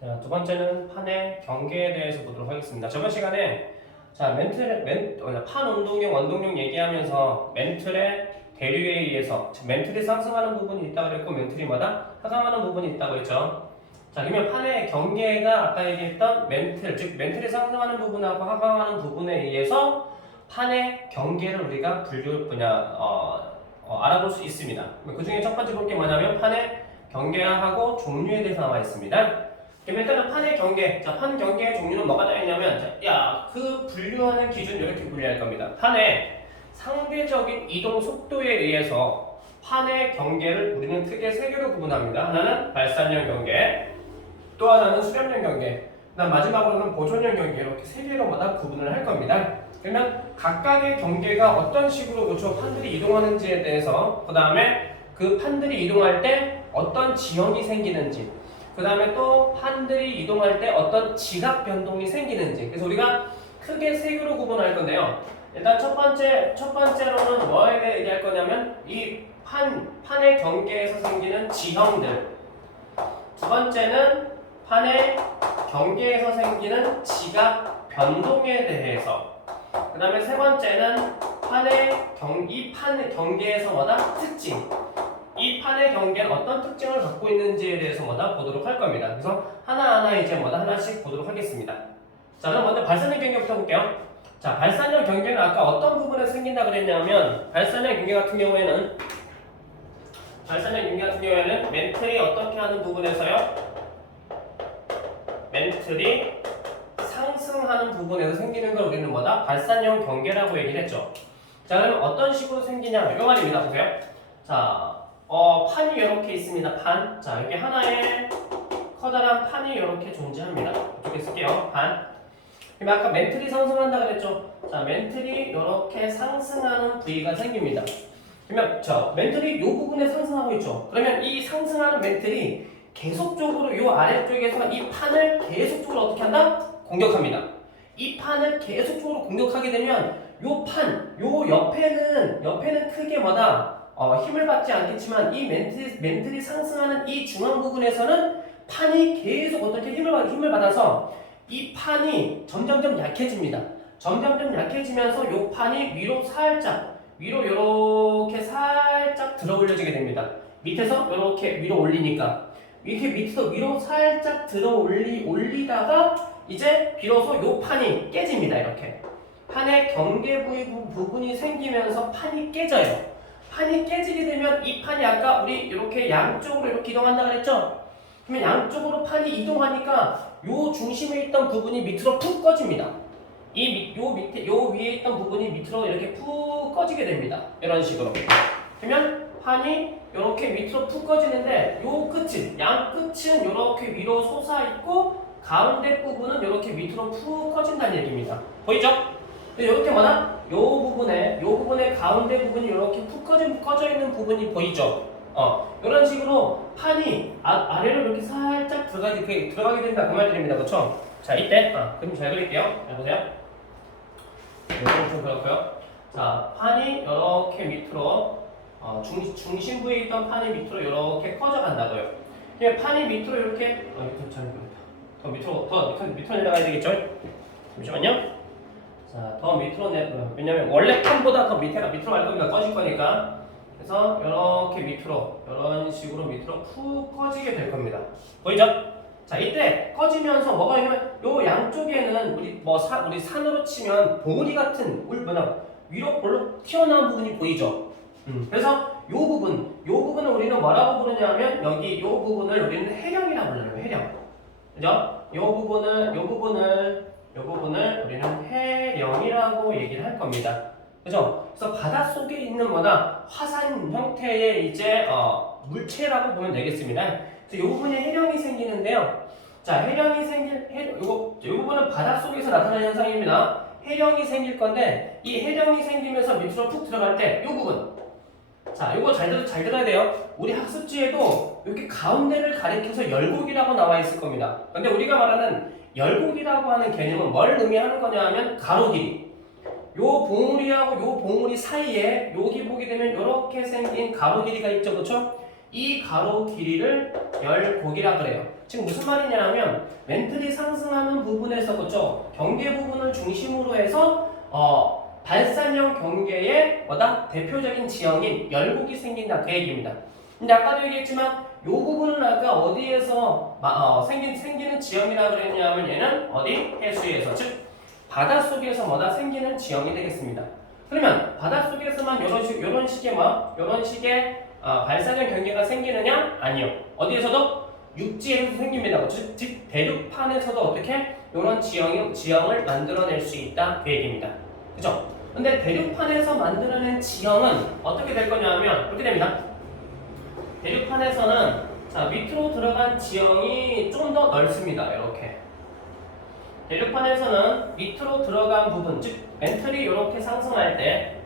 자, 두 번째는 판의 경계에 대해서 보도록 하겠습니다. 저번 시간에 판 운동용, 원동용 얘기하면서 멘틀의 대류에 의해서 멘틀이 상승하는 부분이 있다고 그랬고 멘틀이 하강하는 부분이 있다고 했죠. 자, 그러면 판의 경계가 아까 얘기했던 멘틀, 즉 멘틀이 상승하는 부분하고 하강하는 부분에 의해서 판의 경계를 우리가 알아볼 수 있습니다. 그 중에 첫 번째 볼 게 뭐냐면 판의 경계하고 종류에 대해서 나와 있습니다. 그럼 일단은 판의 경계. 자, 판 경계의 종류는 뭐가 되어 있냐면, 그 분류하는 기준 이렇게 분류할 겁니다. 판의 상대적인 이동 속도에 의해서 판의 경계를 우리는 크게 세 개로 구분합니다. 하나는 발산형 경계, 또 하나는 수렴형 경계, 그다음 마지막으로는 보존형 경계 이렇게 세 개로마다 구분을 할 겁니다. 그러면 각각의 경계가 어떤 식으로 그렇죠 판들이 이동하는지에 대해서, 그 다음에 그 판들이 이동할 때 어떤 지형이 생기는지, 그 다음에 또 판들이 이동할 때 어떤 지각 변동이 생기는지. 그래서 우리가 크게 세 개로 구분할 건데요. 일단 첫 번째로는 뭐에 대해 얘기할 거냐면 이 판의 경계에서 생기는 지형들. 두 번째는 판의 경계에서 생기는 지각 변동에 대해서. 그 다음에 세 번째는 이 판의 경계에서 특징. 이 판의 경계는 어떤 특징을 갖고 있는지에 대해서 보도록 할 겁니다. 그래서 하나하나 이제 하나씩 보도록 하겠습니다. 자, 그럼 먼저 발산형 경계부터 볼게요. 자, 발산형 경계는 아까 어떤 부분에서 생긴다 그랬냐면, 발산형 경계 같은 경우에는 멘틀이 어떻게 하는 부분에서요? 멘틀이 상승하는 부분에서 생기는 걸 우리는 발산형 경계라고 얘기를 했죠. 자, 그러면 어떤 식으로 생기냐? 이거 말입니다. 보세요. 자, 판이 이렇게 있습니다. 판. 자, 여기 하나의 커다란 판이 이렇게 존재합니다. 이쪽에 쓸게요. 판. 그럼 아까 멘틀이 상승한다 그랬죠? 자, 멘틀이 이렇게 상승하는 부위가 생깁니다. 그러면 멘틀이 이 부분에 상승하고 있죠? 그러면 이 상승하는 멘틀이 계속적으로 이 아래쪽에서 이 판을 계속적으로 어떻게 한다? 공격합니다. 이 판을 계속적으로 공격하게 되면 요 옆에는 크게 힘을 받지 않겠지만 이 멘틀이 상승하는 이 중앙 부분에서는 판이 계속 어떻게 힘을 받아서 이 판이 점점점 약해집니다. 점점점 약해지면서 이 판이 위로 이렇게 살짝 들어 올려지게 됩니다. 밑에서 이렇게 위로 올리니까 이렇게 밑에서 위로 살짝 들어 올리다가 이제 비로소 이 판이 깨집니다. 이렇게 판의 경계 부분이 생기면서 판이 깨져요. 판이 깨지게 되면 이 판이 아까 우리 이렇게 양쪽으로 이렇게 이동한다 그랬죠? 그러면 양쪽으로 판이 이동하니까 요 중심에 있던 부분이 밑으로 푹 꺼집니다. 요 위에 있던 부분이 밑으로 이렇게 푹 꺼지게 됩니다. 이런 식으로. 그러면 판이 이렇게 밑으로 푹 꺼지는데 양 끝은 이렇게 위로 솟아있고 가운데 부분은 이렇게 밑으로 푹 꺼진다는 얘기입니다. 보이죠? 이렇게 요 부분에 가운데 부분이 이렇게 푹 꺼져 있는 부분이 보이죠? 이런 식으로 판이 아래로 이렇게 살짝 들어가게 된다 그 말들입니다. 그렇죠? 자, 이때 그림 잘 그릴게요. 잘 보세요. 이건 좀 그렇고요. 자, 판이 이렇게 밑으로 중심부에 있던 판이 밑으로 이렇게 커져간다고요. 판이 밑으로 이렇게 더 밑으로 내려가야 되겠죠? 잠시만요. 자, 더 밑으로 왜냐면 원래 판보다 더 밑으로 갈 겁니다. 꺼질 거니까. 그래서 이렇게 밑으로 이런 식으로 밑으로 푹 꺼지게 될 겁니다. 보이죠? 자, 이때 꺼지면서 뭐가 있냐면 요 양쪽에는 우리 산으로 치면 봉우리 같은 위로 볼록 튀어나온 부분이 보이죠? 그래서 요 부분을 우리는 뭐라고 부르냐면 여기 요 부분을 우리는 해령이라고 불러요. 해령. 그죠? 요 부분을 우리는 해령이라고 얘기를 할 겁니다. 그죠? 그래서 바닷속에 있는 화산 형태의 물체라고 보면 되겠습니다. 그래서 이 부분에 해령이 생기는데요. 자, 이 부분은 바닷속에서 나타나는 현상입니다. 해령이 생길 건데, 이 해령이 생기면서 밑으로 푹 들어갈 때, 이 부분. 자, 이거 잘 들어야 돼요. 우리 학습지에도 이렇게 가운데를 가리켜서 열곡이라고 나와 있을 겁니다. 근데 우리가 말하는 열곡이라고 하는 개념은 뭘 의미하는 거냐 하면 가로 길이. 요 봉우리하고 요 봉우리 사이에 여기 보게 되면 이렇게 생긴 가로 길이가 있죠. 그렇죠? 이 가로 길이를 열곡이라 그래요. 지금 무슨 말이냐면 멘틀이 상승하는 부분에서 그죠? 경계 부분을 중심으로 해서 발산형 경계의 뭐다? 대표적인 지형인 열곡이 생긴다 그 얘기입니다. 근데 아까도 얘기했지만 이 부분은 아까 어디에서 생기는 지형이라 그랬냐면 얘는 어디? 해수에서 즉 바닷속에서 뭐다? 생기는 지형이 되겠습니다. 그러면 바닷속에서만 이런 식의 발산형 경계가 생기느냐? 아니요. 어디에서도? 육지에서 생깁니다. 즉 대륙판에서도 어떻게 이런 지형을 만들어낼 수 있다 그 얘기입니다. 그죠? 근데 대륙판에서 만들어낸 지형은 어떻게 될 거냐면 이렇게 됩니다. 대륙판에서는 자 밑으로 들어간 지형이 좀 더 넓습니다. 이렇게 대륙판에서는 밑으로 들어간 부분, 즉 멘틀이 이렇게 상승할 때,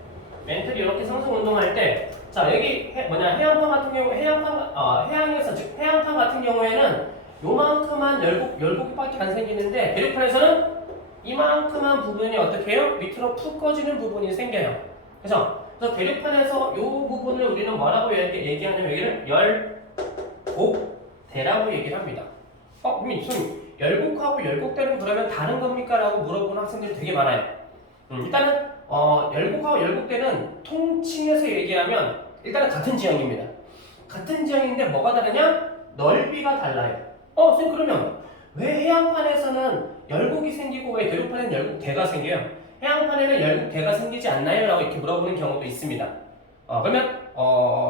멘틀이 이렇게 상승 운동할 때, 자 여기 해양판 같은 경우 해양에서 즉 해양판 같은 경우에는 요만큼만 열곡밖에 안 생기는데 대륙판에서는 이만큼만 부분이 어떻게 해요? 밑으로 푹 꺼지는 부분이 생겨요. 그래서 대륙판에서 이 부분을 우리는 뭐라고 얘기하냐면 여기를 열곡대라고 얘기를 합니다. 선생님 열곡하고 열곡대는 그러면 다른 겁니까? 라고 물어보는 학생들이 되게 많아요. 일단은 열곡하고 열곡대는 통칭해서 얘기하면 일단은 같은 지형입니다. 같은 지형인데 뭐가 다르냐? 넓이가 달라요. 선생님 그러면 왜 해양판에서는 열곡이 생기고 왜 대륙판에는 열곡대가 생겨요? 해양판에는 열곡대가 생기지 않나요? 라고 이렇게 물어보는 경우도 있습니다. 그러면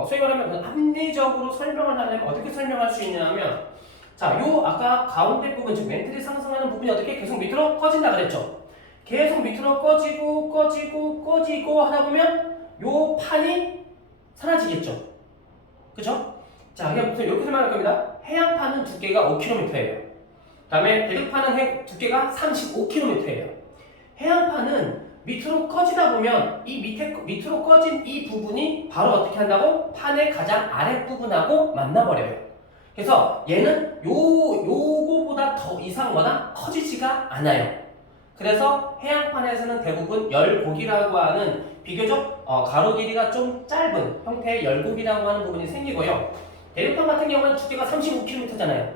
소위 말하면 합리적으로 설명을 하려면 어떻게 설명할 수 있냐면 자, 요 아까 가운데 부분 즉 멘틀이 상승하는 부분이 어떻게 계속 밑으로 꺼진다 그랬죠? 계속 밑으로 꺼지고 하다 보면 요 판이 사라지겠죠? 그죠? 자, 이렇게 설명할 겁니다. 해양판은 두께가 5km예요. 다음에 대륙판은 두께가 35km예요. 해양판은 밑으로 꺼지다 보면 이 밑으로 꺼진 이 부분이 바로 어떻게 한다고? 판의 가장 아랫부분하고 만나버려요. 그래서 얘는 요거보다 더 이상 커지지가 않아요. 그래서 해양판에서는 대부분 열곡이라고 하는 비교적 가로 길이가 좀 짧은 형태의 열곡이라고 하는 부분이 생기고요. 대륙판 같은 경우는 두께가 35km잖아요.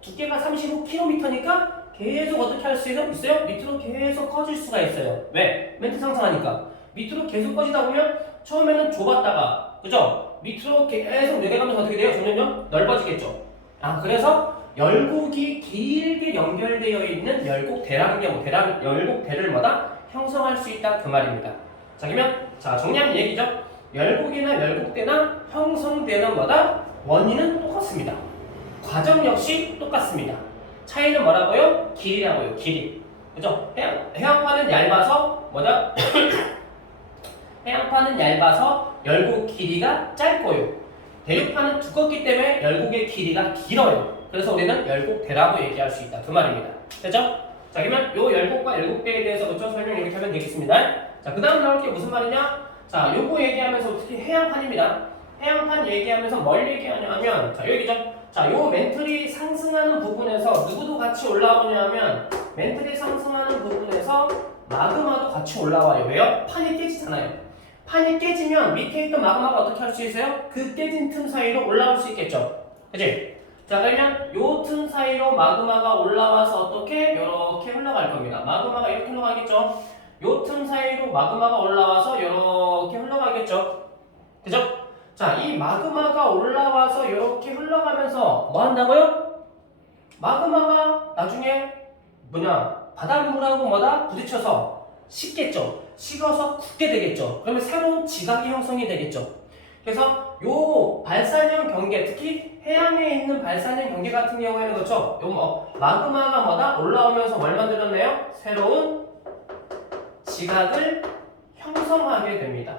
두께가 35km니까 계속 어떻게 할 수 있어요? 밑으로 계속 꺼질 수가 있어요. 왜? 멘트 상승하니까. 밑으로 계속 꺼지다 보면 처음에는 좁았다가 그죠? 밑으로 계속 내려가면서 어떻게 돼요? 점점 넓어지겠죠. 그래서 열곡이 길게 연결되어 있는 열곡대라는 경우, 열곡대를 형성할 수 있다 그 말입니다. 자, 그러면 정리하면 얘기죠. 열곡이나 열곡대나 형성되는 원인은 똑같습니다. 과정 역시 똑같습니다. 차이는 뭐라고요? 길이라고요. 길이. 그죠? 해양판은 얇아서 해양판은 얇아서 열곡 길이가 짧고요. 대륙판은 두껍기 때문에 열곡의 길이가 길어요. 그래서 우리는 열곡대라고 얘기할 수 있다. 그 말입니다. 됐죠? 자, 그러면 요 열곡과 열곡대에 대해서 설명 이렇게 하면 되겠습니다. 자, 그 다음 나올 게 무슨 말이냐? 자, 요거 얘기하면서 특히 해양판입니다. 해양판 얘기하면서 뭘 얘기하냐면, 자, 여기죠? 자, 요 멘틀이 상승하는 부분에서 누구도 같이 올라오냐면, 멘틀이 상승하는 부분에서 마그마도 같이 올라와요. 왜요? 판이 깨지잖아요. 판이 깨지면 밑에 있던 마그마가 어떻게 할 수 있어요? 그 깨진 틈 사이로 올라올 수 있겠죠. 그치? 자, 그러면 요 틈 사이로 마그마가 올라와서 어떻게? 이렇게 흘러갈 겁니다. 마그마가 이렇게 흘러가겠죠. 요 틈 사이로 마그마가 올라와서 이렇게 흘러가겠죠. 그죠? 자, 이 마그마가 올라와서 이렇게 흘러가면서 뭐 한다고요? 마그마가 나중에 바닷물하고 부딪혀서 식겠죠. 식어서 굳게 되겠죠. 그러면 새로운 지각이 형성이 되겠죠. 그래서 요 발산형 경계, 특히 해양에 있는 발산형 경계 같은 경우에는 그렇죠. 마그마가 올라오면서 뭘 만들었네요? 새로운 지각을 형성하게 됩니다.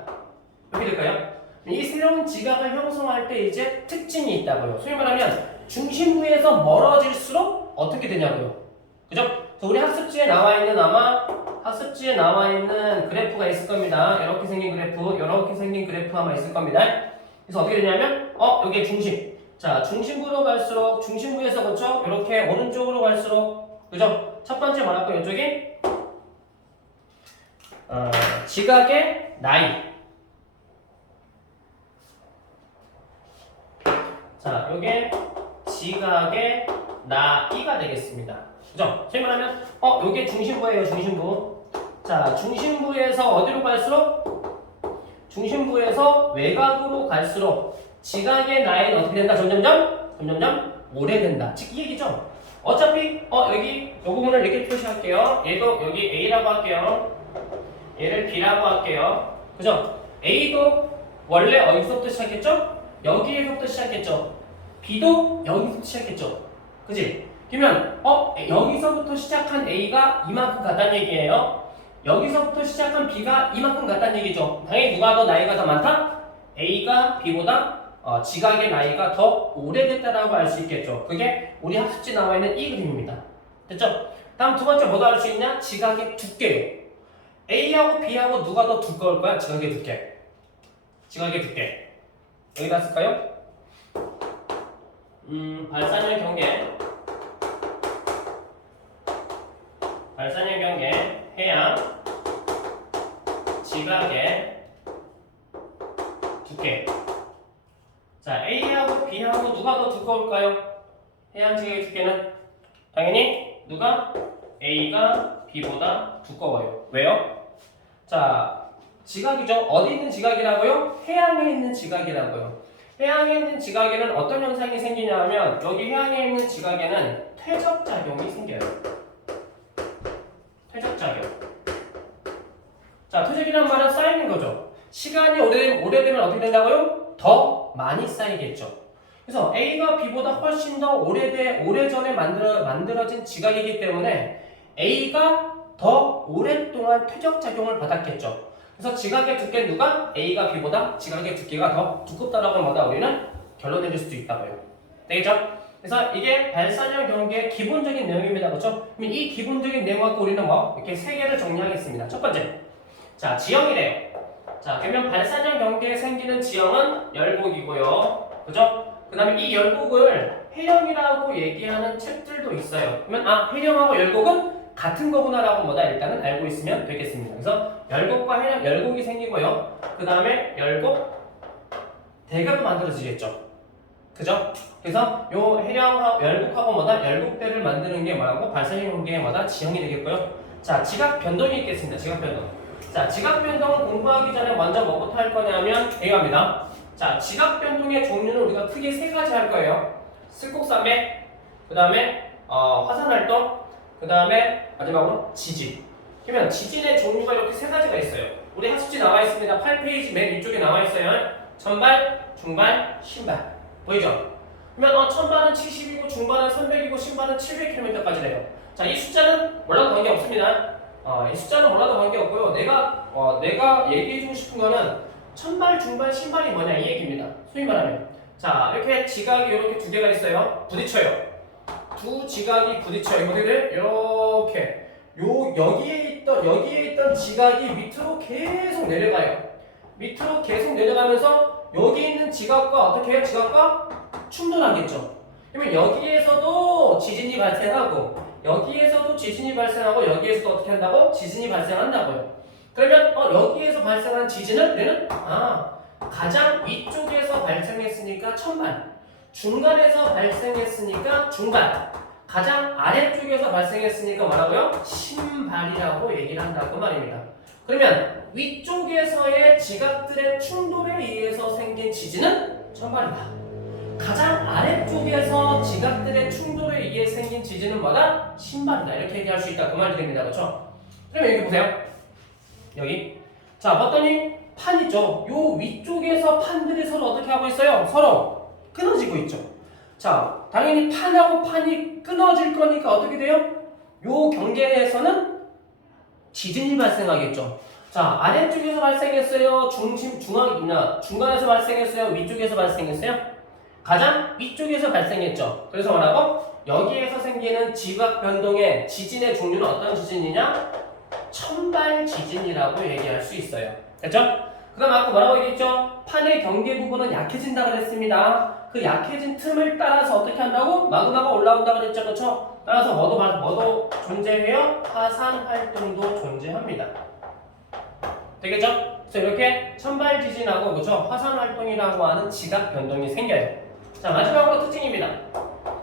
이렇게 될까요? 이 새로운 지각을 형성할 때 이제 특징이 있다고요. 소위 말하면 중심부에서 멀어질수록 어떻게 되냐고요. 그죠? 우리 학습지에 나와 있는 그래프가 있을 겁니다. 이렇게 생긴 그래프 아마 있을 겁니다. 그래서 어떻게 되냐면 여기에 중심. 자, 중심부로 갈수록 중심부에서 그렇죠? 이렇게 오른쪽으로 갈수록 그죠? 첫 번째 말았고 이쪽이 지각의 나이. 자, 요게 지각의 나이가 되겠습니다. 그죠? 소위 말하면 요게 중심부예요, 중심부. 자, 중심부에서 어디로 갈수록? 중심부에서 외곽으로 갈수록 지각의 나이는 어떻게 된다? 점점점 오래된다. 즉 이 얘기죠. 어차피 여기 이 부분을 이렇게 표시할게요. 얘도 여기 A라고 할게요. 얘를 B라고 할게요. 그죠? A도 원래 어디서부터 시작했죠? 여기에서부터 시작했죠. B도 여기서부터 시작했죠. 그지? 그러면 여기서부터 시작한 A가 이만큼 같다는 얘기예요. 여기서부터 시작한 B가 이만큼 같다는 얘기죠. 당연히 누가 더 나이가 더 많다? A가 B보다 지각의 나이가 더 오래됐다라고 알 수 있겠죠. 그게 우리 학습지에 나와 있는 이 그림입니다. 됐죠? 다음 두 번째 뭐도 알 수 있냐? 지각의 두께요. A하고 B하고 누가 더 두꺼울 거야? 지각의 두께. 지각의 두께. 여기다 쓸까요? 발산형 경계. 발산형 경계. 해야 지각의 두께. 자, A하고 B하고 누가 더 두꺼울까요? 해양 지각의 두께는 당연히 누가? A가 B보다 두꺼워요. 왜요? 자, 지각이죠. 어디 있는 지각이라고요? 해양에 있는 지각이라고요. 해양에 있는 지각에는 어떤 현상이 생기냐 하면 여기 해양에 있는 지각에는 퇴적작용이 생겨요. 퇴적작용. 자, 퇴적이라는 말은 쌓이는 거죠. 시간이 오래되면 어떻게 된다고요? 더 많이 쌓이겠죠. 그래서 A가 B보다 훨씬 더 오래전에 만들어진 지각이기 때문에 A가 더 오랫동안 퇴적작용을 받았겠죠. 그래서 지각의 두께는 누가? A가 B보다 지각의 두께가 더 두껍다라고 하다 우리는 결론 내릴 수도 있다고요. 되겠죠? 그래서 이게 발산형 경계의 기본적인 내용입니다. 그렇죠? 그럼 이 기본적인 내용 갖고 우리는 이렇게 세 개를 정리하겠습니다. 첫 번째, 자, 지형이래요. 자, 그러면 발산형 경계에 생기는 지형은 열곡이고요. 그죠? 그 다음에 이 열곡을 해령이라고 얘기하는 책들도 있어요. 그러면 해령하고 열곡은 같은 거구나라고 일단은 알고 있으면 되겠습니다. 그래서 열곡과 해령, 열곡이 생기고요. 그 다음에 열곡 대가도 만들어지겠죠. 그죠? 그래서 요 해령하고 열곡하고 열곡대를 만드는 게 뭐라고? 발산형 경계의 지형이 되겠고요. 자, 지각 변동이 있겠습니다. 지각 변동. 자, 지각 변동을 공부하기 전에 먼저 뭐부터 할 거냐면 이겁니다. 자, 지각 변동의 종류는 우리가 크게 세 가지 할 거예요. 쓸곡산맥, 그 다음에 화산활동, 그 다음에 마지막으로 지진. 그러면 지진의 종류가 이렇게 세 가지가 있어요. 우리 학습지 나와 있습니다. 8페이지 맨 위쪽에 나와 있어요. 천발, 중발, 신발. 보이죠? 그러면 천발은 70이고 중발은 300이고 신발은 700km까지 돼요. 자, 이 숫자는 몰라도 관계없습니다. 이 숫자는 몰라도 관계없고요. 내가 얘기해주고 싶은 거는 천발, 중발, 신발이 뭐냐 이 얘기입니다. 소위 말하면 자, 이렇게 지각이 이렇게 두 개가 있어요. 부딪혀요. 두 지각이 부딪혀요. 이거들 이렇게 여기에 있던 지각이 밑으로 계속 내려가요. 밑으로 계속 내려가면서 여기 있는 지각과 어떻게 해요? 지각과 충돌하겠죠. 그러면 여기에서도 지진이 발생하고 여기에서도 지진이 발생하고 여기에서도 어떻게 한다고? 지진이 발생한다고요. 그러면 여기에서 발생한 지진은 우리는 가장 위쪽에서 발생했으니까 천발, 중간에서 발생했으니까 중발, 가장 아래쪽에서 발생했으니까 뭐라고요? 신발이라고 얘기를 한다고 말입니다. 그러면 위쪽에서의 지각들의 충돌에 의해서 생긴 지진은 천발이다. 가장 아래쪽에서 지각들의 충돌에 의해 생긴 지진은 뭐다? 신발이다. 이렇게 얘기할 수 있다. 그 말이 됩니다. 그렇죠? 그러면 여기 보세요. 여기. 자, 봤더니 판 있죠? 요 위쪽에서 판들이 서로 어떻게 하고 있어요? 서로 끊어지고 있죠. 자, 당연히 판하고 판이 끊어질 거니까 어떻게 돼요? 요 경계에서는 지진이 발생하겠죠. 자, 아래쪽에서 발생했어요? 중간에서 발생했어요? 위쪽에서 발생했어요? 가장 위쪽에서 발생했죠. 그래서 뭐라고? 여기에서 생기는 지각 변동의 지진의 종류는 어떤 지진이냐? 천발 지진이라고 얘기할 수 있어요. 됐죠? 그 다음 아까 뭐라고 얘기했죠? 판의 경계 부분은 약해진다고 그랬습니다. 그 약해진 틈을 따라서 어떻게 한다고? 마그마가 올라온다고 그랬죠. 그렇죠? 따라서 뭐도 존재해요? 화산 활동도 존재합니다. 되겠죠? 그래서 이렇게 천발 지진하고 그렇죠? 화산 활동이라고 하는 지각 변동이 생겨요. 자, 마지막으로 특징입니다.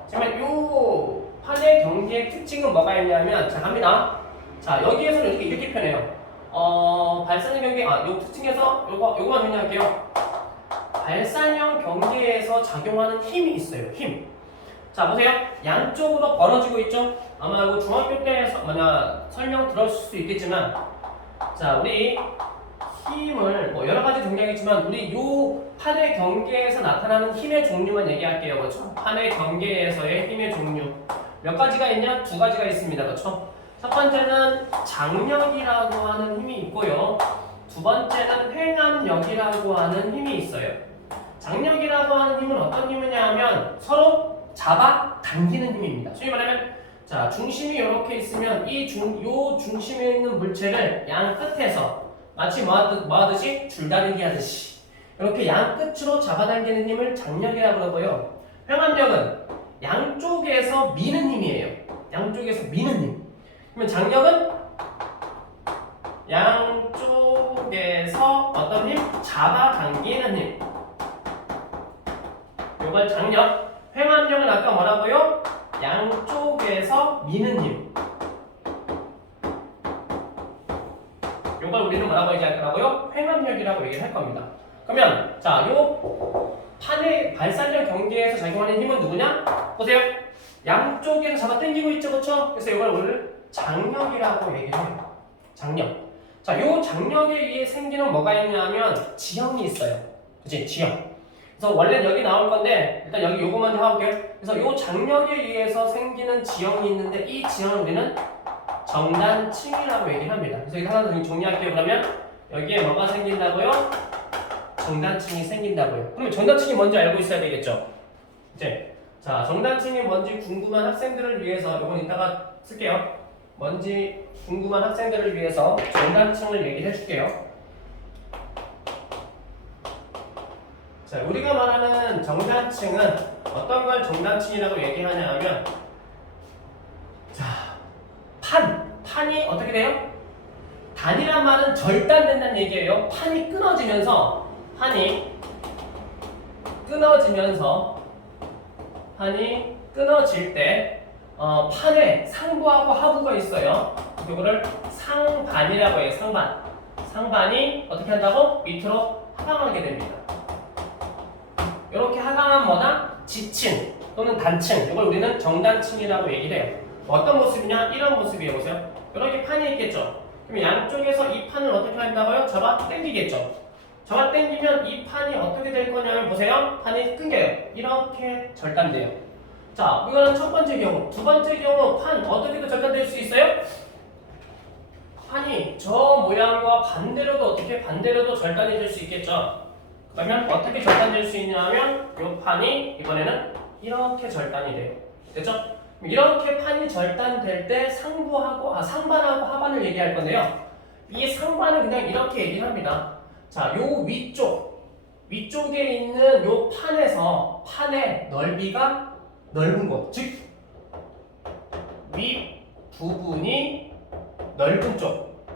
정말 요 판의 경기의 특징은 뭐가 있냐면, 자, 갑니다. 자, 여기에서는 이렇게 표현해요. 발산형 경기, 요 특징에서 요거만 정리할게요. 발산형 경기에서 작용하는 힘이 있어요. 힘. 자, 보세요. 양쪽으로 벌어지고 있죠? 아마 이거 중학교 때 설명 들었을 수 있겠지만, 자, 우리 힘을 뭐 여러 가지 정리하겠지만, 우리 요 판의 경계에서 나타나는 힘의 종류만 얘기할게요. 그렇죠? 판의 경계에서의 힘의 종류. 몇 가지가 있냐? 두 가지가 있습니다. 그렇죠? 첫 번째는 장력이라고 하는 힘이 있고요. 두 번째는 횡압력이라고 하는 힘이 있어요. 장력이라고 하는 힘은 어떤 힘이냐 하면 서로 잡아 당기는 힘입니다. 소위 말하면, 자, 중심이 이렇게 있으면 요 중심에 있는 물체를 양 끝에서 마치 뭐 하듯이 줄다리기 하듯이 이렇게 양 끝으로 잡아당기는 힘을 장력이라고 그러고요. 횡압력은 양쪽에서 미는 힘이에요. 양쪽에서 미는 힘. 그러면 장력은 양쪽에서 어떤 힘? 잡아당기는 힘. 이걸 장력. 횡압력은 아까 뭐라고요? 양쪽에서 미는 힘. 이걸 우리는 뭐라고 얘기할 거라고요? 횡압력이라고 얘기를 할 겁니다. 그러면 자, 요 판의 발산력 경계에서 작용하는 힘은 누구냐? 보세요. 양쪽에서 잡아 당기고 있죠, 그렇죠? 그래서 이걸 오늘 장력이라고 얘기를 해요. 장력. 자, 요 장력에 의해 생기는 뭐가 있냐면 지형이 있어요. 그치? 지형. 그래서 원래 여기 나올 건데 일단 여기 요거 먼저 해볼게요. 그래서 요 장력에 의해서 생기는 지형이 있는데 이 지형을 우리는 정단층이라고 얘기를 합니다. 그래서 이거 하나 더 정리할게요. 그러면 여기에 뭐가 생긴다고요? 정단층이 생긴다고요. 그러면 정단층이 뭔지 알고 있어야 되겠죠? 이제 자, 정단층이 뭔지 궁금한 학생들을 위해서 이건 이따가 쓸게요. 뭔지 궁금한 학생들을 위해서 정단층을 얘기해 줄게요. 자, 우리가 말하는 정단층은 어떤 걸 정단층이라고 얘기하냐 하면, 자, 판이 어떻게 돼요? 단이란 말은 절단된다는 얘기예요. 판이 끊어지면서 판이 끊어질 때 판에 상부하고 하부가 있어요. 이거를 상반이라고 해요. 상반이 어떻게 한다고? 밑으로 하강하게 됩니다. 이렇게 하강한 뭐다? 지층 또는 단층. 이걸 우리는 정단층이라고 얘기를 해요. 어떤 모습이냐? 이런 모습이에요. 보세요. 이렇게 판이 있겠죠. 그럼 양쪽에서 이 판을 어떻게 한다고요? 잡아 당기겠죠. 잡아 당기면 이 판이 어떻게 될 거냐면 보세요. 판이 끊겨요. 이렇게 절단돼요. 자, 이거는 첫 번째 경우. 두 번째 경우 판 어떻게도 절단될 수 있어요? 판이 저 모양과 반대로도 절단이 될 수 있겠죠. 그러면 어떻게 절단될 수 있냐면 이 판이 이번에는 이렇게 절단이 돼요. 됐죠? 이렇게 판이 절단될 때 상반하고 하반을 얘기할 건데요. 이 상반은 그냥 이렇게 얘기를 합니다. 자, 요 위쪽에 있는 요 판의 넓이가 넓은 곳, 즉 윗부분이 넓은 쪽.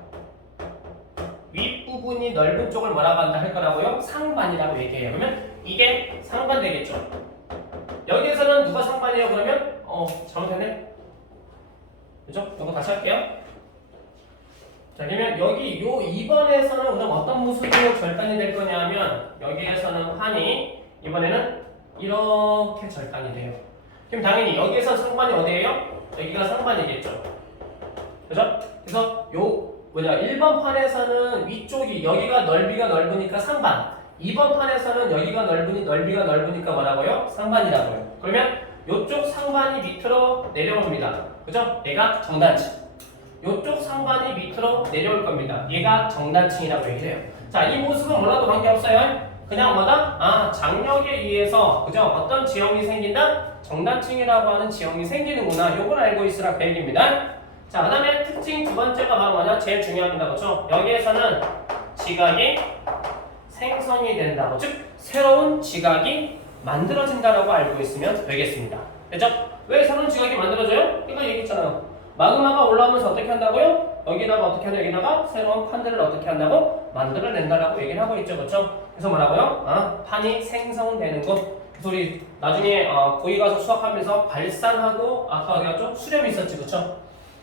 윗부분이 넓은 쪽을 뭐라고 한다 할 거라고요? 상반이라고 얘기해요. 그러면 이게 상반 되겠죠. 여기에서는 누가 상반이에요? 그러면 잘못했네. 그죠? 이거 다시 할게요. 자, 그러면 여기 요 2번에서는 우선 어떤 모습으로 절단이 될 거냐면 여기에서는 판이 이번에는 이렇게 절단이 돼요. 그럼 당연히 여기에서 상반이 어디예요? 여기가 상반이겠죠. 그죠? 그래서 1번 판에서는 위쪽이 여기가 넓이가 넓으니까 상반. 2번 판에서는 여기가 넓이가 넓으니까 뭐라고요? 상반이라고요. 그러면 이쪽 상반이 밑으로 내려옵니다. 그죠? 얘가 정단층. 이쪽 상반이 밑으로 내려올 겁니다. 얘가 정단층이라고 얘기해요. 자, 이 모습은 몰라도 관계없어요. 그냥 뭐다? 장력에 의해서 그죠? 어떤 지형이 생긴다? 정단층이라고 하는 지형이 생기는구나. 요걸 알고 있으라 그 얘기입니다. 자, 그 다음에 특징 두 번째가 바로 뭐냐? 제일 중요합니다. 그렇죠? 여기에서는 지각이 생성이 된다고. 즉, 새로운 지각이 만들어진다라고 알고 있으면 되겠습니다. 됐죠? 왜 새로운 지각이 만들어져요? 이거 얘기했잖아요. 마그마가 올라오면서 어떻게 한다고요? 여기다가 어떻게 한다? 여기다가 새로운 판들을 어떻게 한다고? 만들어낸다라고 얘기를 하고 있죠. 그렇죠? 그래서 뭐라고요? 판이 생성되는 곳. 그래서 우리 나중에 고2 가서 수학하면서 발산하고 아까 어디 갔죠? 수렴이 있었지, 그쵸?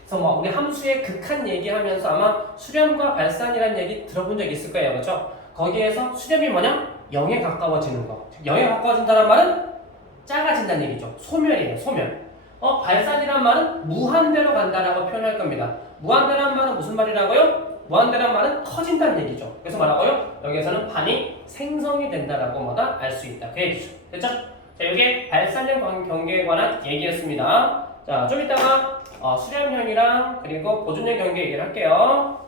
그래서 뭐 우리 함수의 극한 얘기하면서 아마 수렴과 발산이라는 얘기 들어본 적 있을 거예요, 그쵸? 거기에서 수렴이 뭐냐? 0에 가까워지는 거. 0에 가까워진다는 말은 작아진다는 얘기죠. 소멸이에요, 소멸. 발산이란 말은 무한대로 간다라고 표현할 겁니다. 무한대란 말은 무슨 말이라고요? 무한대란 말은 커진다는 얘기죠. 그래서 뭐라고요? 여기에서는 판이 생성이 된다라고 뭐다 알 수 있다. 그 얘기죠. 됐죠? 자, 이게 발산형 경계에 관한 얘기였습니다. 자, 좀 이따가 수렴형이랑 그리고 보존형 경계 얘기를 할게요.